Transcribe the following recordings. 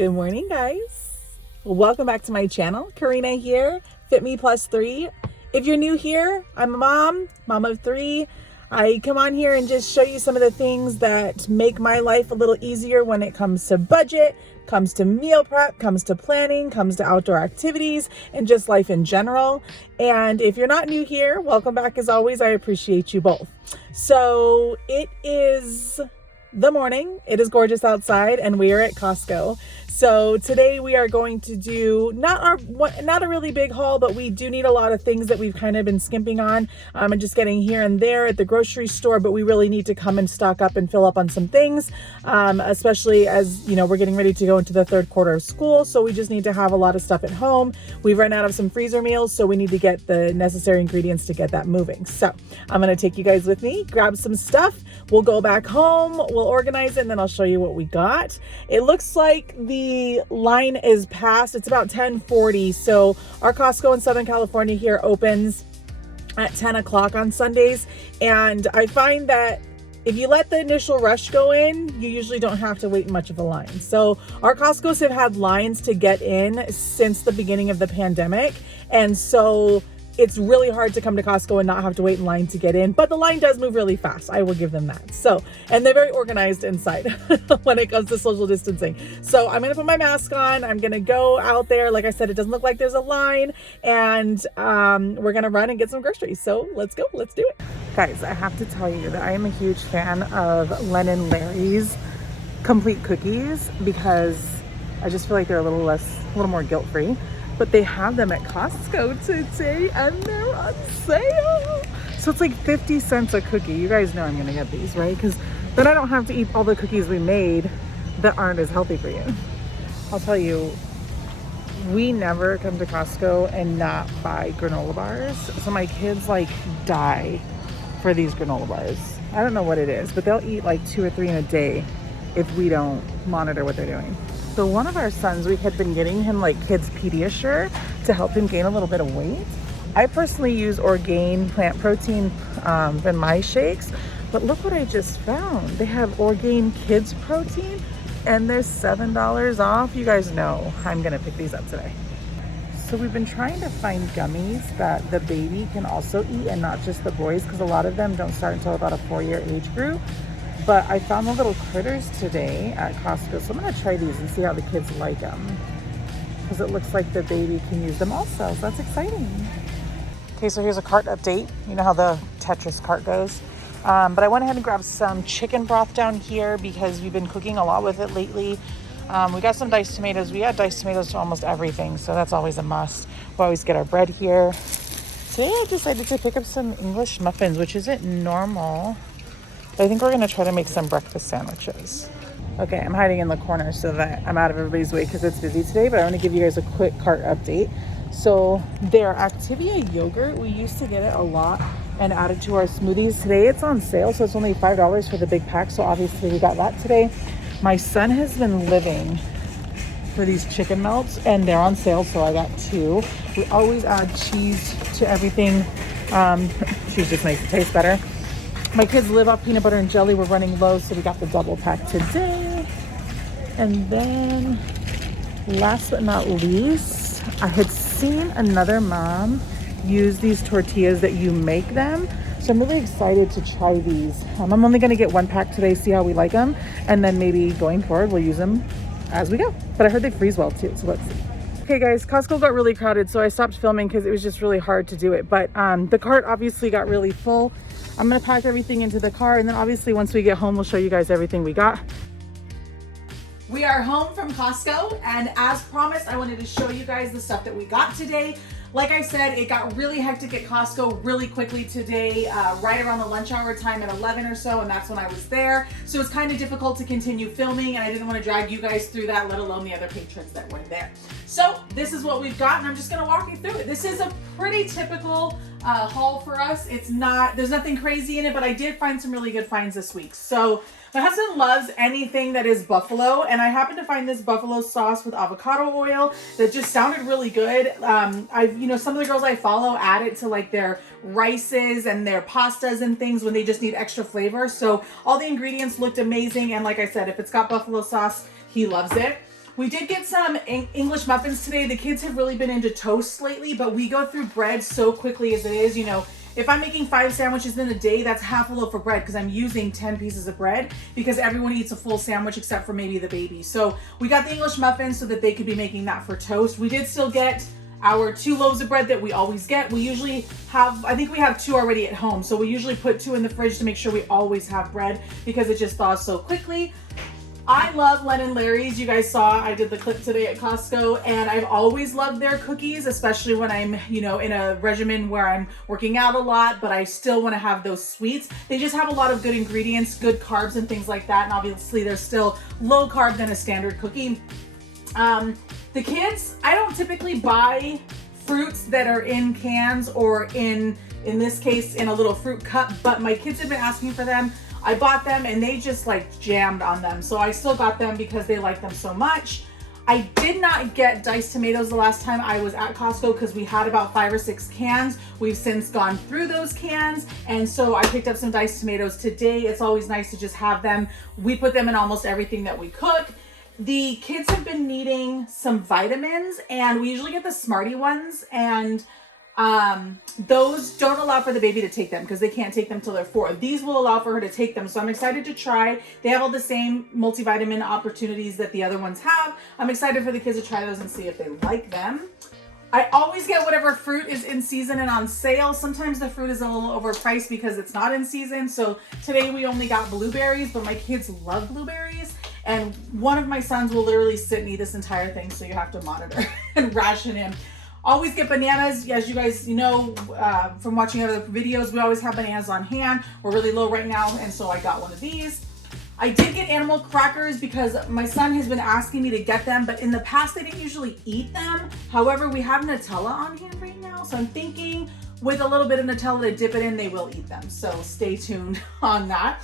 Good morning, guys. Welcome back to my channel. Karina here, Fit Me Plus 3. If you're new here, I'm a mom of 3. I come on here and just show you some of the things that make my life a little easier when it comes to budget, comes to meal prep, comes to planning, comes to outdoor activities, and just life in general. And if you're not new here, welcome back as always. I appreciate you both. So it is the morning. It is gorgeous outside and we are at Costco. So today we are going to do not a really big haul, but we do need a lot of things that we've kind of been skimping on and just getting here and there at the grocery store, but we really need to come and stock up and fill up on some things, especially as you know we're getting ready to go into the third quarter of school. So we just need to have a lot of stuff at home. We've run out of some freezer meals, so we need to get the necessary ingredients to get that moving. So I'm going to take you guys with me, grab some stuff. We'll go back home, we'll organize it, and then I'll show you what we got. It looks like the line is past. It's about 10:40. So our Costco in Southern California here opens at 10 o'clock on Sundays. And I find that if you let the initial rush go in, you usually don't have to wait much of a line. So our Costco's have had lines to get in since the beginning of the pandemic. And so it's really hard to come to Costco and not have to wait in line to get in, but the line does move really fast. I will give them that. So, and they're very organized inside when it comes to social distancing. So I'm going to put my mask on. I'm going to go out there. Like I said, it doesn't look like there's a line, and we're going to run and get some groceries. So let's go. Let's do it. Guys, I have to tell you that I am a huge fan of Len & Larry's complete cookies because I just feel like they're a little more guilt-free. But they have them at Costco today and they're on sale. So it's like 50 cents a cookie. You guys know I'm gonna get these, right? Because then I don't have to eat all the cookies we made that aren't as healthy for you. I'll tell you, we never come to Costco and not buy granola bars. So my kids like die for these granola bars. I don't know what it is, but they'll eat like 2 or 3 in a day if we don't monitor what they're doing. So one of our sons, we had been getting him like kids Pediasure to help him gain a little bit of weight. I personally use Orgain plant protein in my shakes, but look what I just found. They have Orgain kids protein and they're $7 off. You guys know I'm gonna pick these up today. So we've been trying to find gummies that the baby can also eat and not just the boys, because a lot of them don't start until about a 4-year age group. But I found the little critters today at Costco, so I'm gonna try these and see how the kids like them, because it looks like the baby can use them also, so that's exciting. Okay, so here's a cart update. You know how the Tetris cart goes. But I went ahead and grabbed some chicken broth down here because we've been cooking a lot with it lately. We got some diced tomatoes. We add diced tomatoes to almost everything, so that's always a must. We always get our bread here. Today I decided to pick up some English muffins, which isn't normal. I think we're gonna try to make some breakfast sandwiches. Okay, I'm hiding in the corner so that I'm out of everybody's way because it's busy today, but I want to give you guys a quick cart update. So their Activia yogurt, we used to get it a lot and add it to our smoothies. Today it's on sale, so it's only $5 for the big pack, so obviously we got that today. My son has been living for these chicken melts and they're on sale, so I got 2. We always add cheese to everything. Cheese just makes it taste better. My kids live off peanut butter and jelly. We're running low, so we got the double pack today. And then last but not least, I had seen another mom use these tortillas that you make them. So I'm really excited to try these. I'm only gonna get 1 pack today, see how we like them. And then maybe going forward, we'll use them as we go. But I heard they freeze well too, so let's see. Okay guys, Costco got really crowded, so I stopped filming because it was just really hard to do it. But the cart obviously got really full. I'm gonna pack everything into the car, and then obviously once we get home, we'll show you guys everything we got. We are home from Costco, and as promised, I wanted to show you guys the stuff that we got today. Like I said, it got really hectic at Costco really quickly today, right around the lunch hour time at 11 or so, and that's when I was there. So it's kind of difficult to continue filming, and I didn't want to drag you guys through that, let alone the other patrons that were there. So this is what we've got, and I'm just gonna walk you through it. This is a pretty typical haul for us. There's nothing crazy in it, but I did find some really good finds this week. So my husband loves anything that is buffalo, and I happened to find this buffalo sauce with avocado oil that just sounded really good. Some of the girls I follow add it to like their rices and their pastas and things when they just need extra flavor. So all the ingredients looked amazing, and like I said, if it's got buffalo sauce, he loves it. We did get some English muffins today. The kids have really been into toast lately, but we go through bread so quickly as it is. You know, if I'm making 5 sandwiches in a day, that's half a loaf of bread because I'm using 10 pieces of bread because everyone eats a full sandwich except for maybe the baby. So we got the English muffins so that they could be making that for toast. We did still get our 2 loaves of bread that we always get. We usually have, I think we have 2 already at home. So we usually put 2 in the fridge to make sure we always have bread because it just thaws so quickly. I love Len & Larry's. You guys saw I did the clip today at Costco, and I've always loved their cookies, especially when I'm, you know, in a regimen where I'm working out a lot, but I still want to have those sweets. They just have a lot of good ingredients, good carbs and things like that. And obviously they're still low carb than a standard cookie. The kids, I don't typically buy fruits that are in cans or in this case, in a little fruit cup, but my kids have been asking for them. I bought them and they just like jammed on them. So I still got them because they like them so much. I did not get diced tomatoes the last time I was at Costco because we had about 5 or 6 cans. We've since gone through those cans. And so I picked up some diced tomatoes today. It's always nice to just have them. We put them in almost everything that we cook. The kids have been needing some vitamins and we usually get the Smarty ones, and those don't allow for the baby to take them because they can't take them till they're 4. These will allow for her to take them. So I'm excited to try. They have all the same multivitamin opportunities that the other ones have. I'm excited for the kids to try those and see if they like them. I always get whatever fruit is in season and on sale. Sometimes the fruit is a little overpriced because it's not in season. So today we only got blueberries, but my kids love blueberries. And one of my sons will literally sit and eat this entire thing. So you have to monitor and ration him. Always get bananas. As you guys know from watching other videos, we always have bananas on hand. We're really low right now, and so I got one of these. I did get animal crackers because my son has been asking me to get them, but in the past they didn't usually eat them. However, we have Nutella on hand right now, so I'm thinking with a little bit of Nutella to dip it in, they will eat them. So stay tuned on that.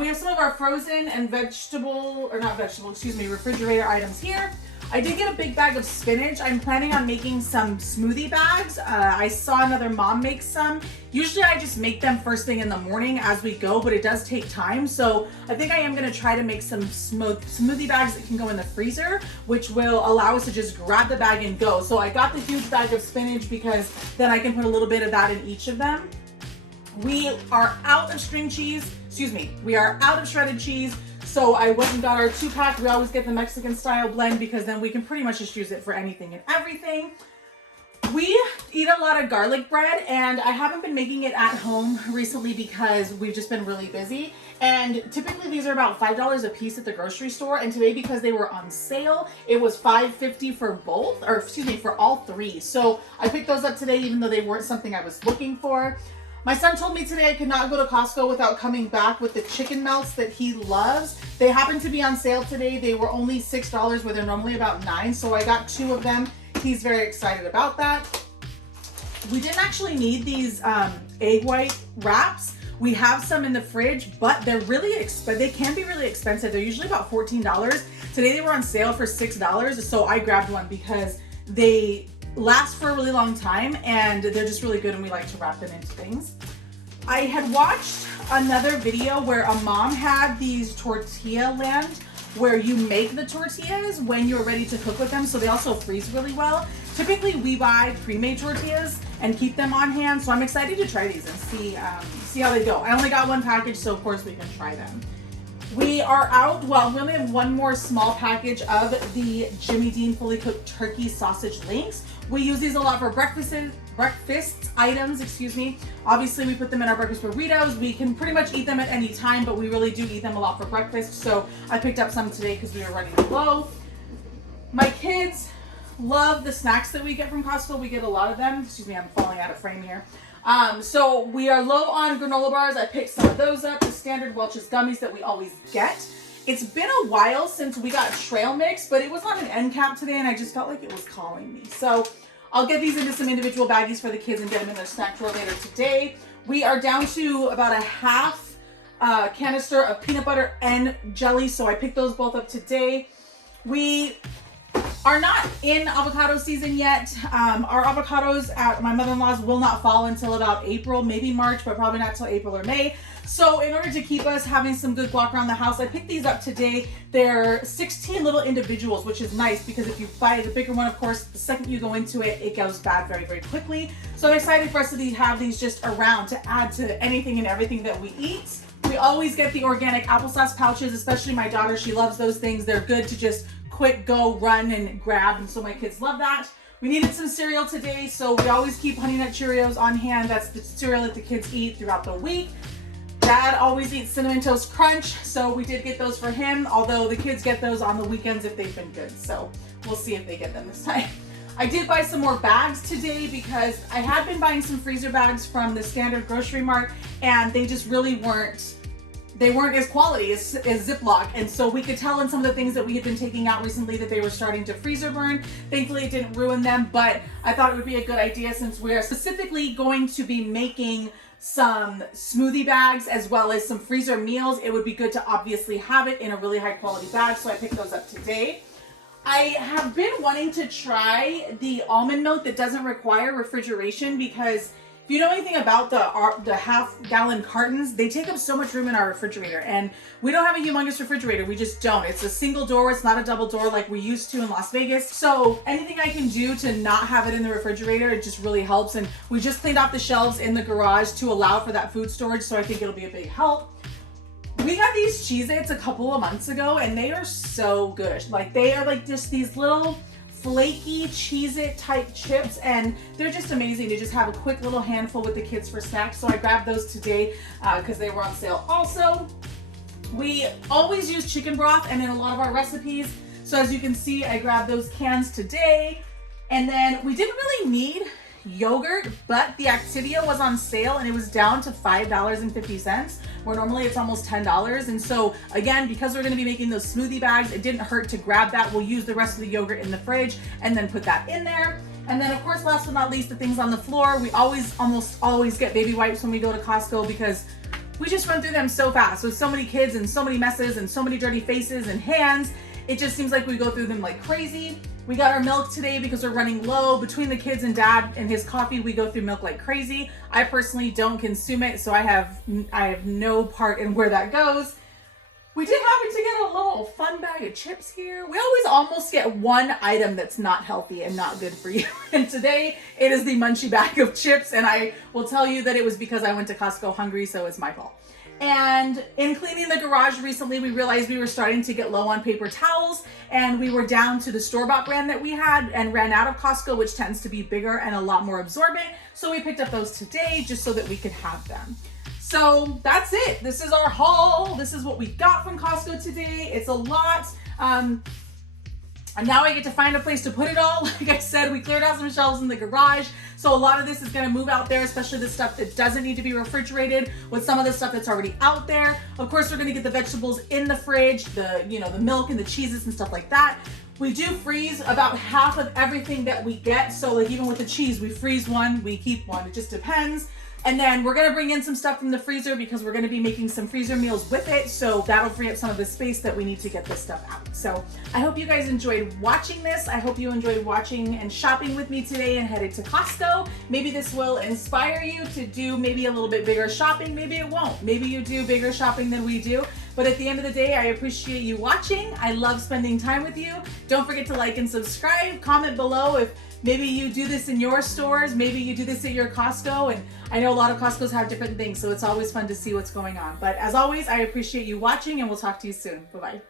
We have some of our frozen and refrigerator items here. I did get a big bag of spinach. I'm planning on making some smoothie bags. I saw another mom make some. Usually I just make them first thing in the morning as we go, but it does take time. So I think I am gonna try to make some smoothie bags that can go in the freezer, which will allow us to just grab the bag and go. So I got the huge bag of spinach because then I can put a little bit of that in each of them. We are out of string cheese. We are out of shredded cheese. So I went and got our 2-pack. We always get the Mexican style blend because then we can pretty much just use it for anything and everything. We eat a lot of garlic bread, and I haven't been making it at home recently because we've just been really busy. And typically these are about $5 a piece at the grocery store. And today, because they were on sale, it was $5.50 for both, or for all 3. So I picked those up today, even though they weren't something I was looking for. My son told me today I could not go to Costco without coming back with the chicken melts that he loves. They happened to be on sale today. They were only $6 where they're normally about $9. So I got 2 of them. He's very excited about that. We didn't actually need these egg white wraps. We have some in the fridge, but they're really they can be really expensive. They're usually about $14. Today they were on sale for $6. So I grabbed one because they last for a really long time and they're just really good and we like to wrap them into things. I had watched another video where a mom had these tortilla land where you make the tortillas when you're ready to cook with them, so they also freeze really well. Typically we buy pre-made tortillas and keep them on hand, so I'm excited to try these and see how they go. I only got 1 package, so of course we can try them. We are out, we only have 1 more small package of the Jimmy Dean fully cooked turkey sausage links. We use these a lot for breakfast items, Obviously we put them in our breakfast burritos. We can pretty much eat them at any time, but we really do eat them a lot for breakfast. So I picked up some today because we were running low. My kids love the snacks that we get from Costco. We get a lot of them. I'm falling out of frame here. So we are low on granola bars. I picked some of those up, the standard Welch's gummies that we always get. It's been a while since we got trail mix, but it was on an end cap today and I just felt like it was calling me. So I'll get these into some individual baggies for the kids and get them in their snack drawer later today. We are down to about a half canister of peanut butter and jelly, so I picked those both up today. We are not in avocado season yet. Our avocados at my mother-in-law's will not fall until about April, maybe March, but probably not till April or May. So in order to keep us having some good guac around the house, I picked these up today. They're 16 little individuals, which is nice because if you buy the bigger one, of course, the second you go into it, it goes bad very, very quickly. So I'm excited for us to have these just around to add to anything and everything that we eat. We always get the organic applesauce pouches, especially my daughter. She loves those things. They're good to just quick go, run, and grab, and so my kids love that. We needed some cereal today, so we always keep Honey Nut Cheerios on hand. That's the cereal that the kids eat throughout the week. Dad always eats Cinnamon Toast Crunch, so we did get those for him, although the kids get those on the weekends if they've been good, so we'll see if they get them this time. I did buy some more bags today because I had been buying some freezer bags from the standard grocery mart, and they just really weren't as quality as Ziploc, and so we could tell in some of the things that we had been taking out recently that they were starting to freezer burn. Thankfully it didn't ruin them, but I thought it would be a good idea since we're specifically going to be making some smoothie bags as well as some freezer meals. It would be good to obviously have it in a really high quality bag, so I picked those up today. I have been wanting to try the almond milk that doesn't require refrigeration because if you know anything about the half-gallon cartons, they take up so much room in our refrigerator, and we don't have a humongous refrigerator. We just don't. It's a single door. It's not a double door like we used to in Las Vegas. So anything I can do to not have it in the refrigerator, it just really helps. And we just cleaned out the shelves in the garage to allow for that food storage, so I think it'll be a big help. We got these Cheez-Its a couple of months ago, and they are so good. Like, they are like just these little flaky Cheez-It type chips, and they're just amazing to just have a quick little handful with the kids for snacks. So I grabbed those today because they were on sale also. We always use chicken broth and in a lot of our recipes, so as you can see, I grabbed those cans today. And then we didn't really need yogurt, but the Activia was on sale and it was down to $5.50, where normally it's almost $10. And so again, because we're going to be making those smoothie bags, it didn't hurt to grab that. We'll use the rest of the yogurt in the fridge and then put that in there. And then of course, last but not least, the things on the floor. We almost always get baby wipes when we go to Costco because we just run through them so fast with so many kids and so many messes and so many dirty faces and hands. It just seems like we go through them like crazy. We got our milk today because we're running low. Between the kids and Dad and his coffee, we go through milk like crazy. I personally don't consume it, so I have no part in where that goes. We did happen to get a little fun bag of chips here. We always almost get one item that's not healthy and not good for you. And today it is the munchie bag of chips, and I will tell you that it was because I went to Costco hungry, so it's my fault. And in cleaning the garage recently, we realized we were starting to get low on paper towels, and we were down to the store-bought brand that we had and ran out of Costco, which tends to be bigger and a lot more absorbent. So we picked up those today just so that we could have them. So that's it. This is our haul. This is what we got from Costco today. It's a lot. And now I get to find a place to put it all. Like I said, we cleared out some shelves in the garage. So a lot of this is going to move out there, especially the stuff that doesn't need to be refrigerated with some of the stuff that's already out there. Of course, we're going to get the vegetables in the fridge, the milk and the cheeses and stuff like that. We do freeze about half of everything that we get. So like even with the cheese, we freeze one, we keep one. It just depends. And then we're gonna bring in some stuff from the freezer because we're gonna be making some freezer meals with it. So that'll free up some of the space that we need to get this stuff out. So I hope you guys enjoyed watching this. I hope you enjoyed watching and shopping with me today and headed to Costco. Maybe this will inspire you to do maybe a little bit bigger shopping. Maybe it won't. Maybe you do bigger shopping than we do. But at the end of the day, I appreciate you watching. I love spending time with you. Don't forget to like and subscribe. Comment below if maybe you do this in your stores, maybe you do this at your Costco, and I know a lot of Costcos have different things, so it's always fun to see what's going on. But as always, I appreciate you watching, and we'll talk to you soon. Bye-bye.